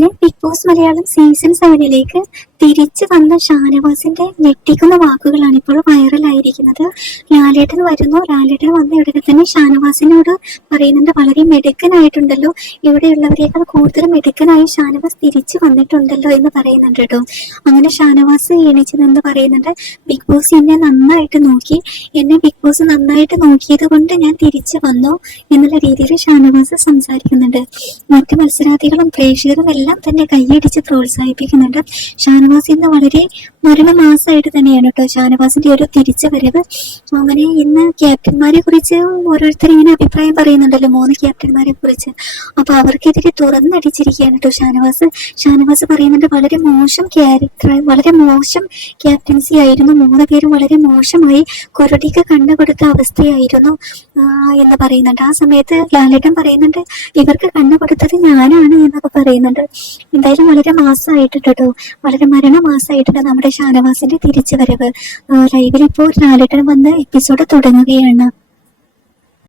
അങ്ങനെ big boss Malayalam season സെവനിലേക്ക് തിരിച്ചു വന്ന ഷാനവാസിന്റെ ഞെട്ടിക്കുന്ന വാക്കുകളാണ് ഇപ്പോൾ വൈറലായിരിക്കുന്നത്. ലാലേട്ടൻ വരുന്നു. ലാലേട്ടൻ വന്ന ഉടനെ തന്നെ ഷാനവാസിനോട് പറയുന്നുണ്ട് വളരെ മിടുക്കനായിട്ടുണ്ടല്ലോ. ഇവിടെയുള്ളവരെക്കാൾ കൂടുതൽ മിടുക്കനായി ഷാനവാസ് തിരിച്ചു വന്നിട്ടുണ്ടല്ലോ എന്ന് പറയുന്നുണ്ട് കേട്ടോ. അങ്ങനെ ഷാനവാസ് എണീച്ചതെന്ന് പറയുന്നുണ്ട് ബിഗ് ബോസ് എന്നെ നന്നായിട്ട് നോക്കി. എന്നെ ബിഗ് ബോസ് നന്നായിട്ട് നോക്കിയത് കൊണ്ട് ഞാൻ തിരിച്ചു വന്നു എന്നുള്ള രീതിയിൽ ഷാനവാസ് സംസാരിക്കുന്നുണ്ട്. മറ്റു മത്സരാർത്ഥികളും പ്രേക്ഷകരും എല്ലാം തന്നെ കൈയടിച്ച് പ്രോത്സാഹിപ്പിക്കുന്നുണ്ട്. ഷാനവാസ് ഇന്ന് വളരെ മരണമാസമായിട്ട് തന്നെയാണ് കേട്ടോ ഷാനവാസിന്റെ ഒരു തിരിച്ചു വരവ് അങ്ങനെ ഇന്ന് ക്യാപ്റ്റന്മാരെ കുറിച്ച് ഓരോരുത്തർ ഇങ്ങനെ അഭിപ്രായം പറയുന്നുണ്ടല്ലോ മൂന്ന് ക്യാപ്റ്റന്മാരെ കുറിച്ച്. അപ്പൊ അവർക്കെതിരെ തുറന്നടിച്ചിരിക്കുകയാണ് കേട്ടോ ഷാനവാസ്. ഷാനവാസ് പറയുന്നുണ്ട് വളരെ മോശം ക്യാരക്ടർ വളരെ മോശം ക്യാപ്റ്റൻസി ആയിരുന്നു. മൂന്ന് പേരും വളരെ മോശമായി കൊരടിക്ക് കണ്ണു കൊടുത്ത അവസ്ഥയായിരുന്നു എന്ന് പറയുന്നുണ്ട്. ആ സമയത്ത് ലാലേട്ടൻ പറയുന്നുണ്ട് ഇവർക്ക് കണ്ണു കൊടുത്തത് ഞാനാണ് എന്നൊക്കെ പറയുന്നുണ്ട്. എന്തായാലും വളരെ മാസമായിട്ടുണ്ട് കേട്ടോ വളരെ മരണമാസമായിട്ടുണ്ട് നമ്മുടെ ഷാനവാസിന്റെ തിരിച്ചു വരവ് ലൈവിൽ ഇപ്പോൾ ലാലേട്ടൻ വന്ന് എപ്പിസോഡ് തുടങ്ങുകയാണ്.